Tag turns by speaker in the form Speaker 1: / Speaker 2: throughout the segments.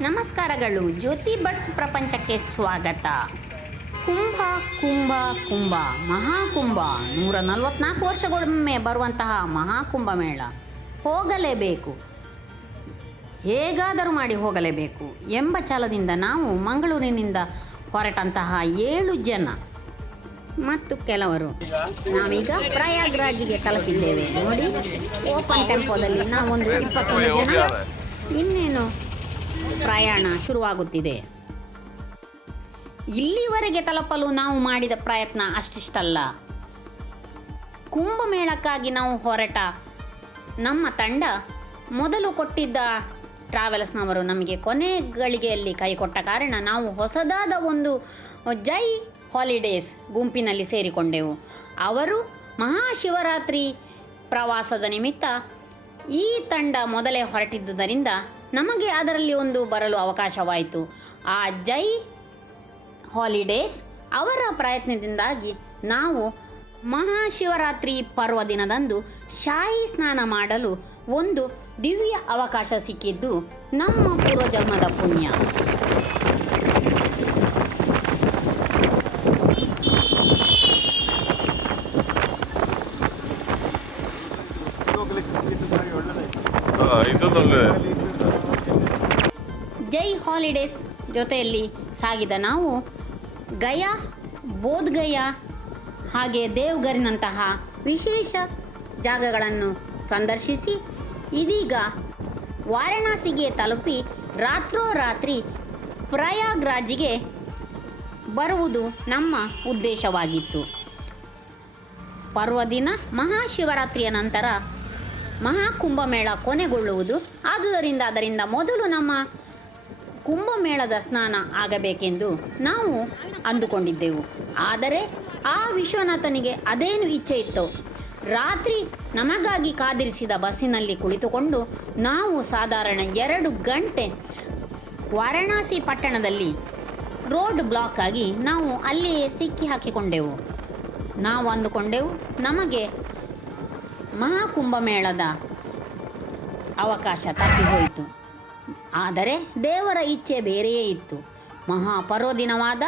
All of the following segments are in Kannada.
Speaker 1: ನಮಸ್ಕಾರಗಳು. ಜ್ಯೋತಿ ಬಡ್ಸ್ ಪ್ರಪಂಚಕ್ಕೆ ಸ್ವಾಗತ. ಕುಂಭ ಕುಂಭ ಕುಂಭ, ಮಹಾಕುಂಭ. ನೂರ ನಲವತ್ನಾಲ್ಕು ವರ್ಷಗಳೊಮ್ಮೆ ಬರುವಂತಹ ಮಹಾಕುಂಭ ಮೇಳ. ಹೋಗಲೇಬೇಕು. ಹೇಗಾದರೂ ಮಾಡಿ ಹೋಗಲೇಬೇಕು ಎಂಬ ಛಲದಿಂದ ನಾವು ಮಂಗಳೂರಿನಿಂದ ಹೊರಟಂತಹ ಏಳು ಜನ. ಮತ್ತು ಕೆಲವರು. ನಾವೀಗ ಪ್ರಯಾಗ್ರಾಜಿಗೆ ತಲುಪಿದ್ದೇವೆ. ನೋಡಿ, ಓಪನ್ ಟೆಂಪೋದಲ್ಲಿ ನಾವೊಂದು ಇಪ್ಪತ್ತೊಂದು ಜನ. ಇನ್ನೇನು? ಪ್ರಯಾಣ ಶುರುವಾಗುತ್ತಿದೆ. ಇಲ್ಲಿವರೆಗೆ ತಲುಪಲು ನಾವು ಮಾಡಿದ ಪ್ರಯತ್ನ ಅಷ್ಟಿಷ್ಟಲ್ಲ. ಕುಂಭಮೇಳಕ್ಕಾಗಿ ನಾವು ಹೊರಟ ನಮ್ಮ ತಂಡ ಮೊದಲು ಕೊಟ್ಟಿದ್ದ ಟ್ರಾವೆಲ್ಸ್ನವರು ನಮಗೆ ಕೊನೆ ಗಳಿಗೆಯಲ್ಲಿ ಕೈ ಕೊಟ್ಟ ಕಾರಣ ನಾವು ಹೊಸದಾದ ಒಂದು ಜೈ ಹಾಲಿಡೇಸ್ ಗುಂಪಿನಲ್ಲಿ ಸೇರಿಕೊಂಡೆವು. ಅವರು ಮಹಾಶಿವರಾತ್ರಿ ಪ್ರವಾಸದ ನಿಮಿತ್ತ ಈ ತಂಡ ಮೊದಲೇ ಹೊರಟಿದ್ದುದರಿಂದ ನಮಗೆ ಅದರಲ್ಲಿ ಒಂದು ಬರಲು ಅವಕಾಶವಾಯಿತು. ಆ ಜೈ ಹಾಲಿಡೇಸ್ ಅವರ ಪ್ರಯತ್ನದಿಂದಾಗಿ ನಾವು ಮಹಾಶಿವರಾತ್ರಿ ಪರ್ವ ದಿನದಂದು ಶಾಹಿ ಸ್ನಾನ ಮಾಡಲು ಒಂದು ದಿವ್ಯ ಅವಕಾಶ ಸಿಕ್ಕಿದ್ದು ನಮ್ಮ ಪೂರ್ವಜನ್ಮದ ಪುಣ್ಯ. ಇದೊಂದು ಹಾಲಿಡೇಸ್ ಜೊತೆಯಲ್ಲಿ ಸಾಗಿದ ನಾವು ಗಯಾ, ಬೋಧ್ಗಯಾ, ಹಾಗೆ ದೇವ್ಗರಿನಂತಹ ವಿಶೇಷ ಜಾಗಗಳನ್ನು ಸಂದರ್ಶಿಸಿ ಇದೀಗ ವಾರಣಾಸಿಗೆ ತಲುಪಿ ರಾತ್ರೋರಾತ್ರಿ ಪ್ರಯಾಗ್ರಾಜಿಗೆ ಬರುವುದು ನಮ್ಮ ಉದ್ದೇಶವಾಗಿತ್ತು. ಪರ್ವದಿನ ಮಹಾಶಿವರಾತ್ರಿಯ ನಂತರ ಮಹಾಕುಂಭಮೇಳ ಕೊನೆಗೊಳ್ಳುವುದು. ಆದುದರಿಂದ ಅದರಿಂದ ಮೊದಲು ನಮ್ಮ ಕುಂಭಮೇಳದ ಸ್ನಾನ ಆಗಬೇಕೆಂದು ನಾವು ಅಂದುಕೊಂಡಿದ್ದೆವು. ಆದರೆ ಆ ವಿಶ್ವನಾಥನಿಗೆ ಅದೇನು ಇಚ್ಛೆ ಇತ್ತು? ರಾತ್ರಿ ನಮಗಾಗಿ ಕಾದಿರಿಸಿದ ಬಸ್ಸಿನಲ್ಲಿ ಕುಳಿತುಕೊಂಡು ನಾವು ಸಾಧಾರಣ ಎರಡು ಗಂಟೆ ವಾರಣಾಸಿ ಪಟ್ಟಣದಲ್ಲಿ ರೋಡ್ ಬ್ಲಾಕ್ ಆಗಿ ನಾವು ಅಲ್ಲಿಯೇ ಸಿಕ್ಕಿ ಹಾಕಿಕೊಂಡೆವು. ನಾವು ಅಂದುಕೊಂಡೆವು, ನಮಗೆ ಮಹಾಕುಂಭಮೇಳದ ಅವಕಾಶ ತಪ್ಪಿ ಹೋಯಿತು ಆದರೆ ದೇವರ ಇಚ್ಛೆ ಬೇರೆಯೇ ಇತ್ತು. ಮಹಾಪರ್ವದಿನವಾದ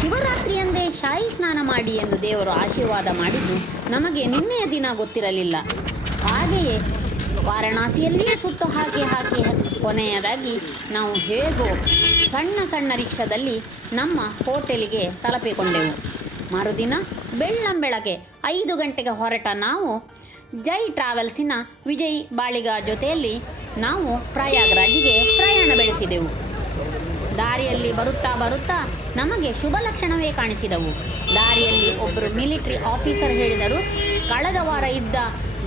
Speaker 1: ಶಿವರಾತ್ರಿಯಂದೇ ಶಾಹಿ ಸ್ನಾನ ಮಾಡಿ ಎಂದು ದೇವರು ಆಶೀರ್ವಾದ ಮಾಡಿದ್ದು ನಮಗೆ ನಿನ್ನೆಯ ದಿನ ಗೊತ್ತಿರಲಿಲ್ಲ. ಹಾಗೆಯೇ ವಾರಣಾಸಿಯಲ್ಲಿಯೇ ಸುತ್ತು ಹಾಕಿ ಹಾಕಿ ಕೊನೆಯದಾಗಿ ನಾವು ಹೇಗೋ ಸಣ್ಣ ಸಣ್ಣ ರಿಕ್ಷಾದಲ್ಲಿ ನಮ್ಮ ಹೋಟೆಲಿಗೆ ತಲುಪಿಕೊಂಡೆವು. ಮರುದಿನ ಬೆಳ್ಳಂಬೆಳಗ್ಗೆ ಐದು ಗಂಟೆಗೆ ಹೊರಟ ನಾವು ಜೈ ಟ್ರಾವೆಲ್ಸಿನ ವಿಜಯ್ ಬಾಳಿಗ ಜೊತೆಯಲ್ಲಿ ನಾವು ಪ್ರಯಾಗ್ರಾಜಿಗೆ ಪ್ರಯಾಣ ಬೆಳೆಸಿದೆವು. ದಾರಿಯಲ್ಲಿ ಬರುತ್ತಾ ಬರುತ್ತಾ ನಮಗೆ ಶುಭ ಲಕ್ಷಣವೇ ಕಾಣಿಸಿದವು. ದಾರಿಯಲ್ಲಿ ಒಬ್ಬರು ಮಿಲಿಟರಿ ಆಫೀಸರ್ ಹೇಳಿದರು, ಕಳೆದ ವಾರ ಇದ್ದ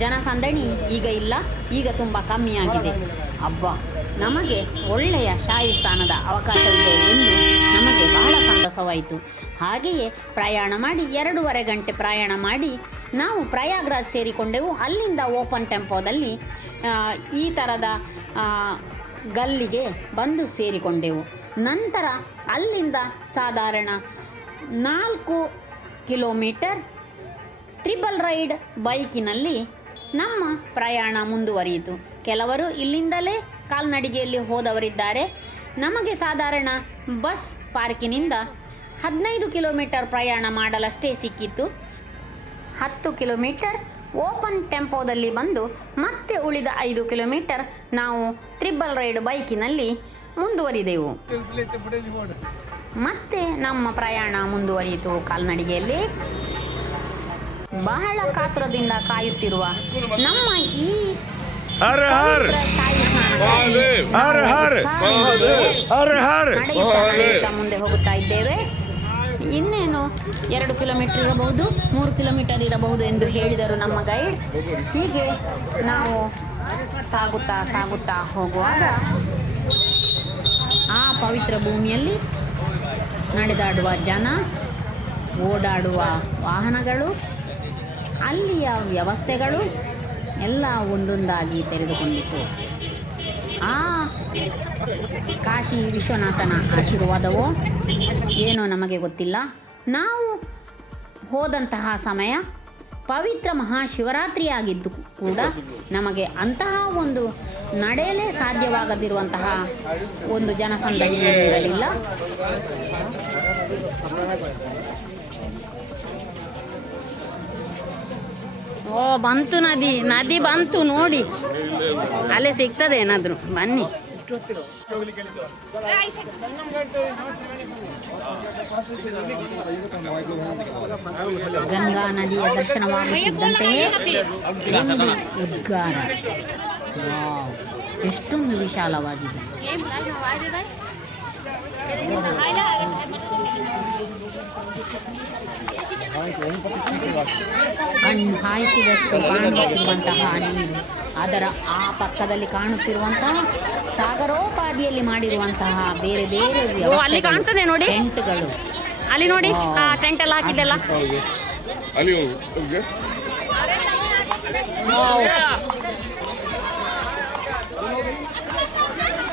Speaker 1: ಜನಸಂದಣಿ ಈಗ ಇಲ್ಲ, ಈಗ ತುಂಬ ಕಮ್ಮಿಯಾಗಿದೆ. ಅಬ್ಬ, ನಮಗೆ ಒಳ್ಳೆಯ ಶಾಹಿ ಸ್ಥಾನದ ಅವಕಾಶವಿದೆ ಎಂದು ನಮಗೆ ಬಹಳ ಸಂತಸವಾಯಿತು. ಹಾಗೆಯೇ ಪ್ರಯಾಣ ಮಾಡಿ ಎರಡೂವರೆ ಗಂಟೆ ಪ್ರಯಾಣ ಮಾಡಿ ನಾವು ಪ್ರಯಾಗ್ರಾಜ್ ಸೇರಿಕೊಂಡೆವು. ಅಲ್ಲಿಂದ ಓಪನ್ ಟೆಂಪೋದಲ್ಲಿ ಈ ಥರದ ಗಲ್ಲಿಗೆ ಬಂದು ಸೇರಿಕೊಂಡೆವು. ನಂತರ ಅಲ್ಲಿಂದ ಸಾಧಾರಣ ನಾಲ್ಕು ಕಿಲೋಮೀಟರ್ ಟ್ರಿಪಲ್ ರೈಡ್ ಬೈಕಿನಲ್ಲಿ ನಮ್ಮ ಪ್ರಯಾಣ ಮುಂದುವರಿಯಿತು. ಕೆಲವರು ಇಲ್ಲಿಂದಲೇ ಕಾಲ್ನಡಿಗೆಯಲ್ಲಿ ಹೋದವರಿದ್ದಾರೆ. ನಮಗೆ ಸಾಧಾರಣ ಬಸ್ ಪಾರ್ಕಿನಿಂದ ಹದಿನೈದು ಕಿಲೋಮೀಟರ್ ಪ್ರಯಾಣ ಮಾಡಲಷ್ಟೇ ಸಿಕ್ಕಿತ್ತು. ಹತ್ತು ಕಿಲೋಮೀಟರ್ ಓಪನ್ ಟೆಂಪೋದಲ್ಲಿ ಬಂದು ಮತ್ತೆ ಉಳಿದ ಐದು ಕಿಲೋಮೀಟರ್ ನಾವು ತ್ರಿಬಲ್ ರೈಡ್ ಬೈಕಿನಲ್ಲಿ ಮುಂದುವರಿದೆವು. ಮತ್ತೆ ನಮ್ಮ ಪ್ರಯಾಣ ಮುಂದುವರಿಯಿತು ಕಾಲ್ನಡಿಗೆಯಲ್ಲಿ. ಬಹಳ ಕಾತುರದಿಂದ ಕಾಯುತ್ತಿರುವ ನಮ್ಮ ಈ ಮುಂದೆ ಹೋಗುತ್ತಾ ಇದ್ದೇವೆ. ಇನ್ನೇನು? ಎರಡು ಕಿಲೋಮೀಟರ್ ಇರಬಹುದು, ಮೂರು ಕಿಲೋಮೀಟರ್ ಇರಬಹುದು ಎಂದು ಹೇಳಿದರು ನಮ್ಮ ಗೈಡ್. ಹೀಗೆ ನಾವು ಸಾಗುತ್ತಾ ಸಾಗುತ್ತಾ ಹೋಗುವಾಗ ಆ ಪವಿತ್ರ ಭೂಮಿಯಲ್ಲಿ ನಡೆದಾಡುವ ಜನ, ಓಡಾಡುವ ವಾಹನಗಳು, ಅಲ್ಲಿಯ ವ್ಯವಸ್ಥೆಗಳು ಎಲ್ಲ ಒಂದೊಂದಾಗಿ ತೆರೆದುಕೊಂಡಿತು. ಆ, ಕಾಶಿ ವಿಶ್ವನಾಥನ ಆಶೀರ್ವಾದವೋ ಏನೋ ನಮಗೆ ಗೊತ್ತಿಲ್ಲ. ನಾವು ಹೋದಂತಹ ಸಮಯ ಪವಿತ್ರ ಮಹಾಶಿವರಾತ್ರಿ ಆಗಿದ್ದು ಕೂಡ ನಮಗೆ ಅಂತಹ ಒಂದು ನಡೆಯಲೇ ಸಾಧ್ಯವಾಗದಿರುವಂತಹ ಒಂದು ಜನಸಂದಣಿ ಇರಲಿಲ್ಲ. ಓ, ಬಂತು ನದಿ. ನದಿ ಬಂತು, ನೋಡಿ. ಅಲ್ಲೇ ಸಿಗ್ತದೆ ಏನಾದ್ರು. ಬನ್ನಿ. ಗಂಗಾ ನದಿಯ ದರ್ಶನ ಮಾಡುತ್ತಿದ್ದಂತೆಯೇ ಉದ್ಗಾರ. ಎಷ್ಟೊಂದು ವಿಶಾಲವಾಗಿದೆ. ಕಣ್ಣು ಹಾಯಿಸಿದಷ್ಟು ಕಾಣಬೇಕಿರುವಂತಹ ನೀರು ಅದರ ಆ ಪಕ್ಕದಲ್ಲಿ ಕಾಣುತ್ತಿರುವಂತಹ ಸಾಗರೋಪಾದಿಯಲ್ಲಿ ಮಾಡಿರುವಂತಹ ಬೇರೆ ಬೇರೆ
Speaker 2: ಅಲ್ಲಿ ಕಾಣ್ತದೆ ನೋಡಿ.
Speaker 1: ಟೆಂಟ್ಗಳು.
Speaker 2: ಅಲ್ಲಿ ನೋಡಿ ಟೆಂಟ್ ಎಲ್ಲ ಹಾಕಿದ್ದೆಲ್ಲ.
Speaker 3: ಅಲ್ಲಿ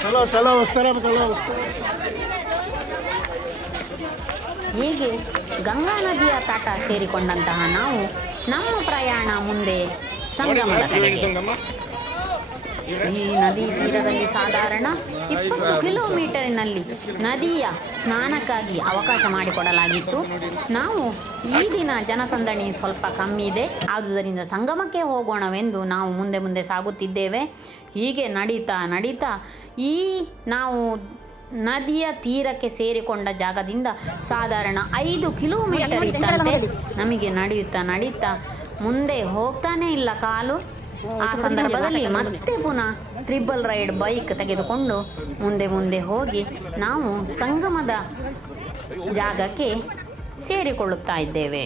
Speaker 4: ಚಲೋ ಚಲೋ ಚಲೋ
Speaker 1: ಹೀಗೆ ಗಂಗಾ ನದಿಯ ತಾಟ ಸೇರಿಕೊಂಡಂತಹ ನಾವು ನಮ್ಮ ಪ್ರಯಾಣ ಮುಂದೆ ಸಂಗಮದ ಕಡೆಗೆ. ಈ ನದಿ ತೀರದಲ್ಲಿ ಸಾಧಾರಣ ಇಪ್ಪತ್ತು ಕಿಲೋಮೀಟರಿನಲ್ಲಿ ನದಿಯ ಸ್ನಾನಕ್ಕಾಗಿ ಅವಕಾಶ ಮಾಡಿಕೊಡಲಾಗಿತ್ತು. ನಾವು ಈ ದಿನ ಜನಸಂದಣಿ ಸ್ವಲ್ಪ ಕಮ್ಮಿ ಇದೆ. ಆದುದರಿಂದ ಸಂಗಮಕ್ಕೆ ಹೋಗೋಣವೆಂದು ನಾವು ಮುಂದೆ ಮುಂದೆ ಸಾಗುತ್ತಿದ್ದೇವೆ. ಹೀಗೆ ನಡೀತಾ ನಡೀತಾ ಈ ನಾವು ನದಿಯ ತೀರಕ್ಕೆ ಸೇರಿಕೊಂಡ ಜಾಗದಿಂದ ಸಾಧಾರಣ ಐದು ಕಿಲೋಮೀಟರ್ ಇತ್ತಂತೆ ನಮಗೆ ನಡೆಯುತ್ತಾ ನಡೆಯುತ್ತಾ ಮುಂದೆ ಹೋಗ್ತಾನೆ ಇಲ್ಲ ಕಾಲು. ಆ ಸಂದರ್ಭದಲ್ಲಿ ಮತ್ತೆ ಪುನಃ ಟ್ರಿಬಲ್ ರೈಡ್ ಬೈಕ್ ತೆಗೆದುಕೊಂಡು ಮುಂದೆ ಮುಂದೆ ಹೋಗಿ ನಾವು ಸಂಗಮದ ಜಾಗಕ್ಕೆ ಸೇರಿಕೊಳ್ಳುತ್ತಾ ಇದ್ದೇವೆ.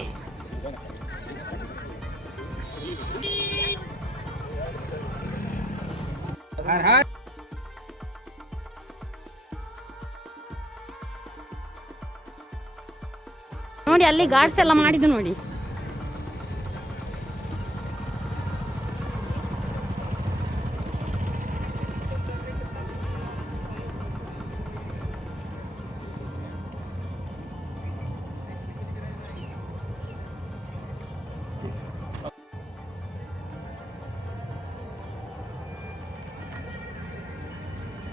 Speaker 2: ನೋಡಿ ಅಲ್ಲಿ ಗಾರ್ಡ್ಸ್ ಎಲ್ಲ ಮಾಡಿದ್ದು ನೋಡಿ.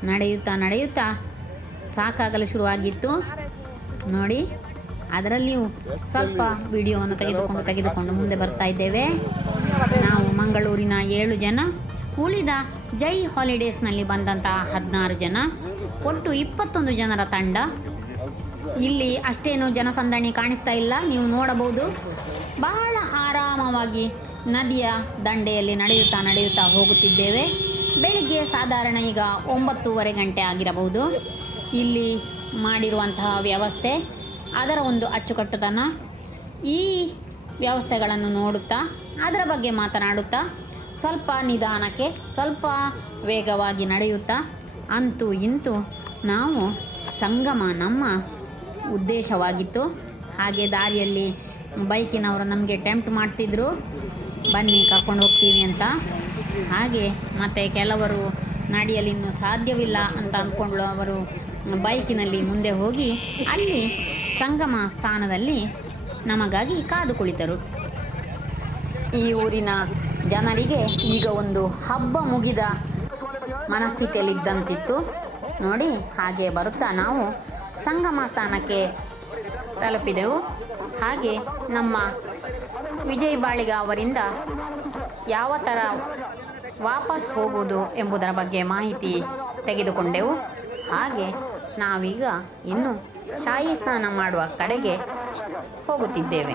Speaker 1: ನಡೆಯುತ್ತಾ ನಡೆಯುತ್ತಾ. ಸಾಕಾಗಲು ಶುರುವಾಗಿತ್ತು. ನೋಡಿ. ಅದರಲ್ಲಿಯೂ ಸ್ವಲ್ಪ ವಿಡಿಯೋವನ್ನು ತೆಗೆದುಕೊಂಡು ತೆಗೆದುಕೊಂಡು ಮುಂದೆ ಬರ್ತಾ ಇದ್ದೇವೆ. ನಾವು ಮಂಗಳೂರಿನ ಏಳು ಜನ, ಉಳಿದ ಜೈ ಹಾಲಿಡೇಸ್ನಲ್ಲಿ ಬಂದಂತಹ ಹದಿನಾರು ಜನ, ಒಟ್ಟು ಇಪ್ಪತ್ತೊಂದು ಜನರ ತಂಡ. ಇಲ್ಲಿ ಅಷ್ಟೇನು ಜನಸಂದಣಿ ಕಾಣಿಸ್ತಾ ಇಲ್ಲ, ನೀವು ನೋಡಬಹುದು. ಬಹಳ ಆರಾಮವಾಗಿ ನದಿಯ ದಂಡೆಯಲ್ಲಿ ನಡೆಯುತ್ತಾ ನಡೆಯುತ್ತಾ ಹೋಗುತ್ತಿದ್ದೇವೆ. ಬೆಳಿಗ್ಗೆ ಸಾಧಾರಣ ಈಗ ಒಂಬತ್ತೂವರೆ ಗಂಟೆ ಆಗಿರಬಹುದು. ಇಲ್ಲಿ ಮಾಡಿರುವಂತಹ ವ್ಯವಸ್ಥೆ ಅದರ ಒಂದು ಅಚ್ಚುಕಟ್ಟುತನ, ಈ ವ್ಯವಸ್ಥೆಗಳನ್ನು ನೋಡುತ್ತಾ, ಅದರ ಬಗ್ಗೆ ಮಾತನಾಡುತ್ತಾ, ಸ್ವಲ್ಪ ನಿಧಾನಕ್ಕೆ, ಸ್ವಲ್ಪ ವೇಗವಾಗಿ ನಡೆಯುತ್ತಾ, ಅಂತೂ ಇಂತೂ ನಾವು ಸಂಗಮ ನಮ್ಮ ಉದ್ದೇಶವಾಗಿತ್ತು. ಹಾಗೆ ದಾರಿಯಲ್ಲಿ ಬೈಕಿನವರು ನಮಗೆ ಟೆಂಪ್ಟ್ ಮಾಡ್ತಿದ್ರು. ಬನ್ನಿ, ಕರ್ಕೊಂಡು ಹೋಗ್ತೀವಿ ಅಂತ. ಹಾಗೆ ಮತ್ತು ಕೆಲವರು ನಡೆಯಲಿನ್ನೂ ಸಾಧ್ಯವಿಲ್ಲ ಅಂತ ಅಂದ್ಕೊಂಡು ಅವರು. ಬೈಕಿನಲ್ಲಿ ಮುಂದೆ ಹೋಗಿ ಅಲ್ಲಿ ಸಂಗಮ ಸ್ಥಾನದಲ್ಲಿ ನಮಗಾಗಿ ಕಾದು ಕುಳಿತರು. ಈ ಊರಿನ ಜನರಿಗೆ ಈಗ ಒಂದು ಹಬ್ಬ ಮುಗಿದ ಮನಸ್ಥಿತಿಯಲ್ಲಿದ್ದಂತಿತ್ತು. ನೋಡಿ, ಹಾಗೆ ಬರುತ್ತಾ ನಾವು ಸಂಗಮ ಸ್ಥಾನಕ್ಕೆ ತಲುಪಿದೆವು. ಹಾಗೆ ನಮ್ಮ ವಿಜಯ್ ಬಾಳಿಗ ಅವರಿಂದ ಯಾವ ಥರ ವಾಪಸ್ ಹೋಗುವುದು ಎಂಬುದರ ಬಗ್ಗೆ ಮಾಹಿತಿ ತೆಗೆದುಕೊಂಡೆವು. ಹಾಗೆ ನಾವೀಗ ಇನ್ನು ಶಾಹಿ ಸ್ನಾನ ಮಾಡುವ ಕಡೆಗೆ ಹೋಗುತ್ತಿದ್ದೇವೆ.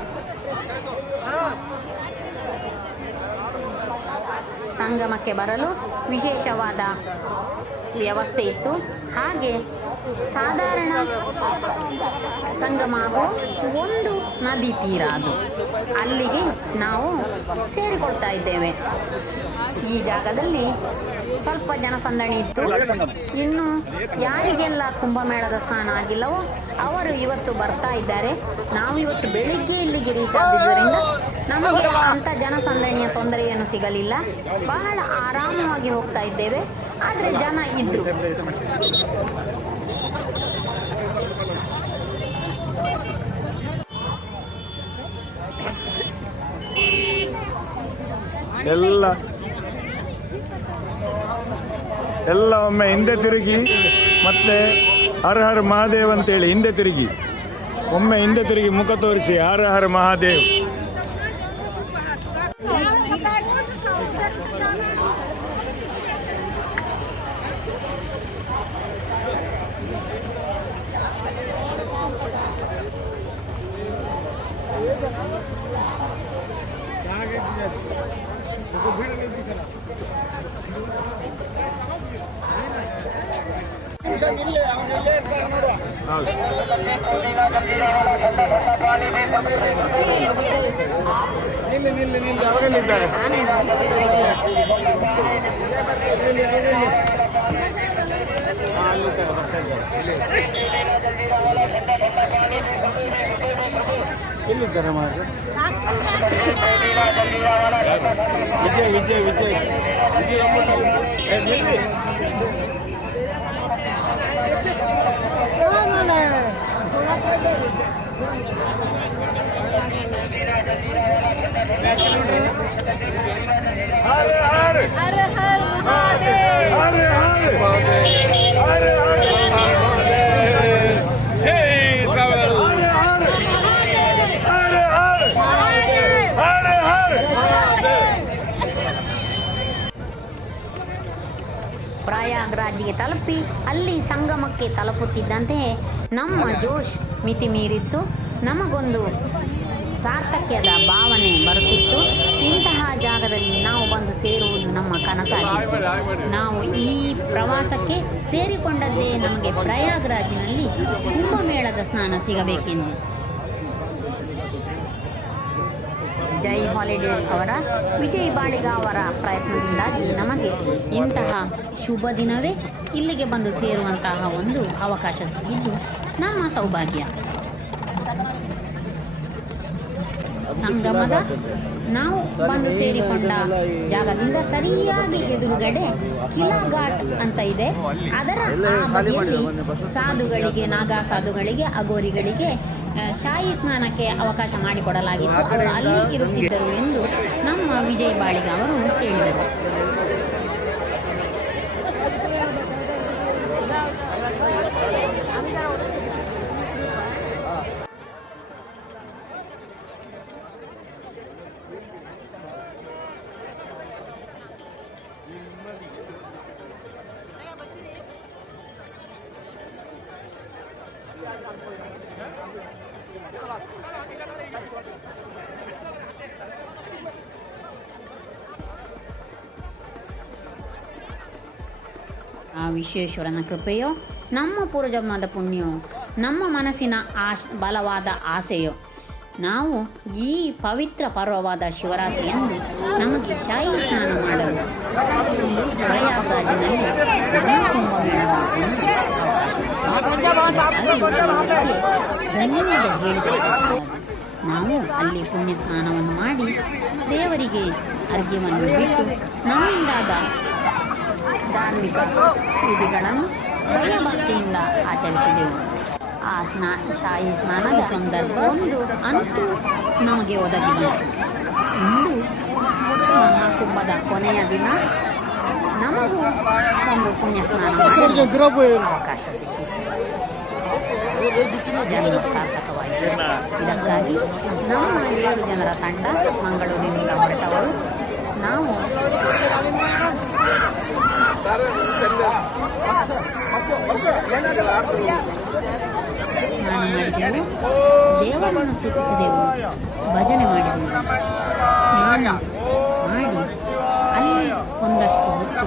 Speaker 1: ಸಂಗಮಕ್ಕೆ ಬರಲು ವಿಶೇಷವಾದ ವ್ಯವಸ್ಥೆ ಇತ್ತು. ಹಾಗೆ ಸಾಧಾರಣ ಸಂಗಮ ಒಂದು ನದಿ ತೀರ ಅದು. ಅಲ್ಲಿಗೆ ನಾವು ಸೇರಿಕೊಳ್ತಾ ಇದ್ದೇವೆ. ಈ ಜಾಗದಲ್ಲಿ ಸ್ವಲ್ಪ ಜನಸಂದಣಿ ಇತ್ತು. ಇನ್ನು ಯಾರಿಗೆಲ್ಲ ಕುಂಭಮೇಳದ ಸ್ನಾನ ಆಗಿಲ್ಲವೋ, ಅವರು ಇವತ್ತು ಬರ್ತಾ ಇದ್ದಾರೆ. ನಾವು ಇವತ್ತು ಬೆಳಿಗ್ಗೆ ಇಲ್ಲಿಗೆ ರೀಚ್ ಆಗಿದ್ದರಿಂದ ನಮಗೆ ಅಂಥ ಜನಸಂದಣಿಯ ತೊಂದರೆ ಸಿಗಲಿಲ್ಲ. ಬಹಳ ಆರಾಮವಾಗಿ ಹೋಗ್ತಾ ಇದ್ದೇವೆ. ಆದರೆ ಜನ ಇದ್ದರು
Speaker 4: ಎಲ್ಲ ಎಲ್ಲ ಒಮ್ಮೆ ಹಿಂದೆ ತಿರುಗಿ, ಮತ್ತೆ ಹರ ಹರ ಮಹಾದೇವ್ ಅಂತೇಳಿ ಹಿಂದೆ ತಿರುಗಿ. ಒಮ್ಮೆ ಹಿಂದೆ ತಿರುಗಿ ಮುಖ ತೋರಿಸಿ ಹರ ಹರ ಮಹಾದೇವ್. ನಿಲ್ಲಿ ನಿಲ್ಲಿ ನಿಲ್ಲಿ ಅವಾಗಲ್ಲಿದ್ದಾರೆ ಎಲ್ಲಿದ್ದಾರೆ ಮಾತ್ರ ವಿಜಯ್ ವಿಜಯ್ ವಿಜಯ್ ಏ, ನಿಲ್ಲಿ. ಹರ ಹರ ಹರ ಹರ ಮಹಾದೇವ್ ಹರ ಹರ
Speaker 3: ಜೈ ಟ್ರಾವೆಲ್
Speaker 4: ಹರ ಹರ ಹರ ಹರ
Speaker 1: ಪ್ರಯಾಗ್ರಾಜ್ಗೆ ತಲುಪಿ ಅಲ್ಲಿ ಸಂಗಮಕ್ಕೆ ತಲುಪುತ್ತಿದ್ದಂತೆ ನಮ್ಮ ಜೋಶ್ ಮಿತಿ ಮೀರಿತ್ತು. ನಮಗೊಂದು ಸಾರ್ಥಕ್ಯದ ಭಾವನೆ ಬರುತ್ತಿತ್ತು. ಇಂತಹ ಜಾಗದಲ್ಲಿ ನಾವು ಬಂದು ಸೇರುವುದು ನಮ್ಮ ಕನಸಾಗಿತ್ತು. ನಾವು ಈ ಪ್ರವಾಸಕ್ಕೆ ಸೇರಿಕೊಂಡದ್ದೇ ನಮಗೆ ಪ್ರಯಾಗ್ರಾಜಿನಲ್ಲಿ ಕುಂಭಮೇಳದ ಸ್ನಾನ ಸಿಗಬೇಕೆಂದು. ಜೈ ಹಾಲಿಡೇಸ್ ಅವರ ವಿಜಯ್ ಬಾಳಿಗ ಅವರ ಪ್ರಯತ್ನದಿಂದಾಗಿ ನಮಗೆ ಇಂತಹ ಶುಭ ದಿನವೇ ಇಲ್ಲಿಗೆ ಬಂದು ಸೇರುವಂತಹ ಒಂದು ಅವಕಾಶ ಸಿಕ್ಕಿದ್ದು ನಮ್ಮ ಸೌಭಾಗ್ಯ. ಸಂಗಮದ ನಾವು ಬಂದು ಸೇರಿಕೊಂಡ ಜಾಗದಿಂದ ಸರಿಯಾಗಿ ಎದುರುಗಡೆ ಕಿಲಾ ಘಾಟ್ ಅಂತ ಇದೆ. ಅದರ ಬದಿಯಲ್ಲಿ ಸಾಧುಗಳಿಗೆ, ನಾಗಾ ಸಾಧುಗಳಿಗೆ ಅಗೋರಿಗಳಿಗೆ ಶಾಯಿ ಸ್ನಾನಕ್ಕೆ ಅವಕಾಶ ಮಾಡಿಕೊಡಲಾಗಿತ್ತು. ಅವರು ಅಲ್ಲಿ ಇರುತ್ತಿದ್ದರು ಎಂದು ನಮ್ಮ ವಿಜಯ್ ಬಾಳಿಗ ಅವರು ಹೇಳಿದರು. ಆ ವಿಶ್ವೇಶ್ವರನ ಕೃಪೆಯೋ ನಮ್ಮ ಪೂರ್ವಜನ್ಮದ ಪುಣ್ಯವೋ ನಮ್ಮ ಮನಸ್ಸಿನ ಆಶ್ ಬಲವಾದ ಆಸೆಯೋ ನಾವು ಈ ಪವಿತ್ರ ಪರ್ವವಾದ ಶಿವರಾತ್ರಿಯಂದು ನಮಗೆ ಶಾಹಿ ಸ್ನಾನ ಮಾಡಲು ಪ್ರಯಾಗ್ರಾಜಿನಲ್ಲಿ ಮಹಾಕುಂಭಮೇಳದ ಧನ್ಯವಾದ ಹೇಳಿದಷ್ಟು ನಾವು ಅಲ್ಲಿ ಪುಣ್ಯ ಸ್ನಾನವನ್ನು ಮಾಡಿ ದೇವರಿಗೆ ಅರ್ಘ್ಯವನ್ನು ಬಿಟ್ಟು ನಮ್ಮಿಂದಾದ ಧಾರ್ಮಿಕ ವಿಧಿಗಳನ್ನು ಭಯಭಕ್ತಿಯಿಂದ ಆಚರಿಸಿದೆವು. ಆ ಸ್ನಾ ಶಾಹಿ ಸ್ನಾನದ ಸಂದರ್ಭ ಒಂದು ಅಂತೂ ನಮಗೆ ಒದಗಿ ಇಂದು ಮಹಾಕುಂಭದ ಕೊನೆಯ ದಿನ. ನಮಗೂ ಒಂದು ಪುಣ್ಯ ಸ್ನಾನ ಅವಕಾಶ ಸಿಕ್ಕಿತ್ತು ಜನ್ಮ ಸಾರ್ಥಕವಾಗಿದೆ ಇದಕ್ಕಾಗಿ ನಮ್ಮ ಏಳು ಜನರ ತಂಡ ಮಂಗಳೂರಿನಿಂದ ಹೊರಟವರು ನಾವು ನಾನು ಮಾಡಿದೆವು ದೇವರನ್ನು ಸ್ತುತಿಸಿದೆವು. ಭಜನೆ ಮಾಡಿದೆವು. ಸ್ನಾನ ಮಾಡಿ ಅಲ್ಲಿ ಒಂದಷ್ಟು ಹೊತ್ತು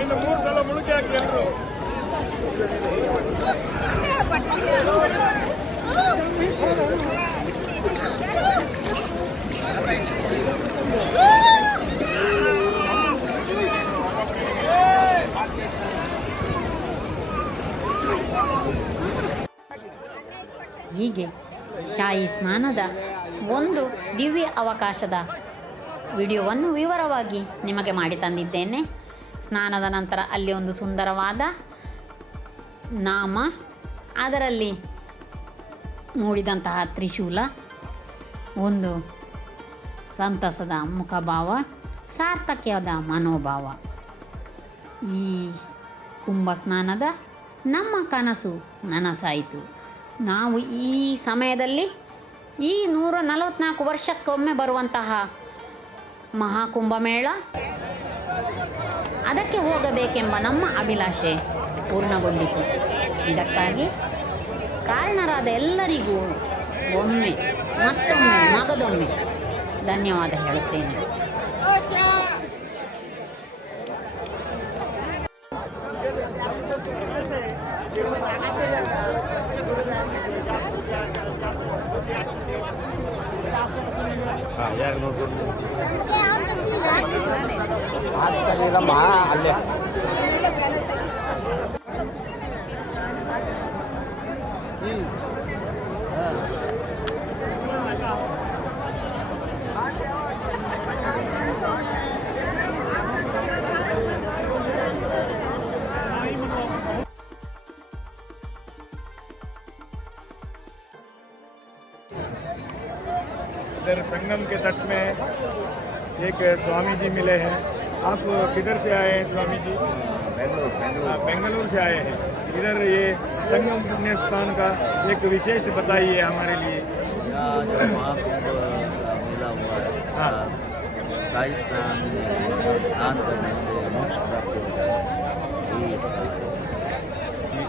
Speaker 4: ಇನ್ನು ಮೂರು ಸಲ ಮುಳುಗಿ.
Speaker 1: ಹೀಗೆ ಶಾಹಿ ಸ್ನಾನದ ಒಂದು ದಿವ್ಯ ಅವಕಾಶದ ವಿಡಿಯೋವನ್ನು ವಿವರವಾಗಿ ನಿಮಗೆ ಮಾಡಿ ತಂದಿದ್ದೇನೆ ಸ್ನಾನದ ನಂತರ ಅಲ್ಲಿ ಒಂದು ಸುಂದರವಾದ ನಾಮ, ಅದರಲ್ಲಿ ಮೂಡಿದಂತಹ ತ್ರಿಶೂಲ, ಒಂದು ಸಂತಸದ ಮುಖಭಾವ, ಸಾರ್ಥಕ್ಯದ ಮನೋಭಾವ. ಈ ಕುಂಭ ಸ್ನಾನದ ನಮ್ಮ ಕನಸು ನನಸಾಯಿತು. ನಾವು ಈ ಸಮಯದಲ್ಲಿ ಈ ನೂರ ನಲವತ್ತ್ನಾಲ್ಕು ವರ್ಷಕ್ಕೊಮ್ಮೆ ಬರುವಂತಹ ಮಹಾಕುಂಭಮೇಳ ಅದಕ್ಕೆ ಹೋಗಬೇಕೆಂಬ ನಮ್ಮ ಅಭಿಲಾಷೆ ಪೂರ್ಣಗೊಂಡಿತು. ಇದಕ್ಕಾಗಿ ಕಾರಣರಾದ ಎಲ್ಲರಿಗೂ ಒಮ್ಮೆ ಮತ್ತೊಮ್ಮೆ ಮಗದೊಮ್ಮೆ ಧನ್ಯವಾದ ಹೇಳುತ್ತೇನೆ.
Speaker 4: ಅಲ್ಲೇ. एक स्वामी जी मिले हैं। आप किधर से आए हैं स्वामी जी बेंगलुरु। से आए हैं। इधर ये संगम पुण्य स्थान का एक विशेष बताइए हमारे लिए।
Speaker 5: यहाँ जो महाकुंभ मिला हुआ है
Speaker 4: हाँ।
Speaker 5: शाही स्नान स्नान करने से मोक्ष प्राप्त होता है।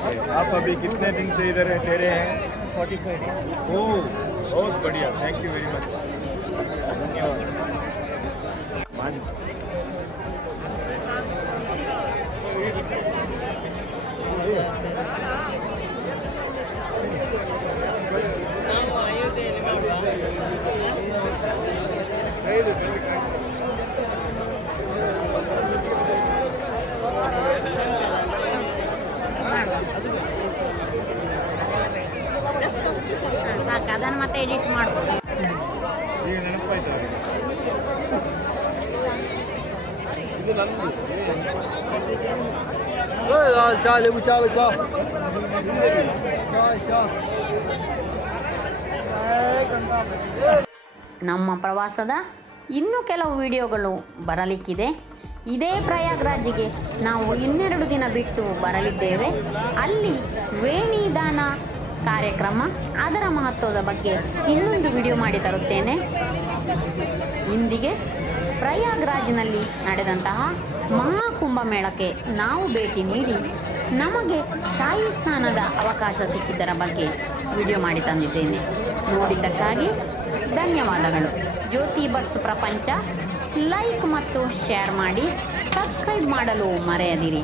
Speaker 4: है। आप अभी कितने दिन से इधर ठहरे हैं? फोर्टी फाइव ओह बहुत बढ़िया। Thank
Speaker 1: you very much edit ಮಾಡ್ಬೋದು.
Speaker 3: ಚಾ
Speaker 1: ನಮ್ಮ ಪ್ರವಾಸದ ಇನ್ನೂ ಕೆಲವು ವಿಡಿಯೋಗಳು ಬರಲಿಕ್ಕಿದೆ. ಇದೇ ಪ್ರಯಾಗ್ರಾಜಿಗೆ ನಾವು ಇನ್ನೆರಡು ದಿನ ಬಿಟ್ಟು ಬರಲಿದ್ದೇವೆ. ಅಲ್ಲಿ ವೇಣಿದಾನ ಕಾರ್ಯಕ್ರಮ. ಅದರ ಮಹತ್ವದ ಬಗ್ಗೆ ಇನ್ನೊಂದು ವಿಡಿಯೋ ಮಾಡಿ ತರುತ್ತೇನೆ. ಇಂದಿಗೆ ಪ್ರಯಾಗ್ರಾಜ್ನಲ್ಲಿ ನಡೆದಂತಹ ಮಹಾಕುಂಭ ಮೇಳಕ್ಕೆ ನಾವು ಭೇಟಿ ನೀಡಿ ನಮಗೆ ಶಾಹಿ ಸ್ನಾನದ ಅವಕಾಶ ಸಿಕ್ಕಿದ್ದರ ಬಗ್ಗೆ ವಿಡಿಯೋ ಮಾಡಿ ತಂದಿದ್ದೇನೆ. ನೋಡಿದ್ದಕ್ಕಾಗಿ ಧನ್ಯವಾದಗಳು. ಜ್ಯೋತಿ ಬಟ್ಸ್ ಪ್ರಪಂಚ ಲೈಕ್ ಮತ್ತು ಶೇರ್ ಮಾಡಿ ಸಬ್ಸ್ಕ್ರೈಬ್ ಮಾಡಲು ಮರೆಯದಿರಿ.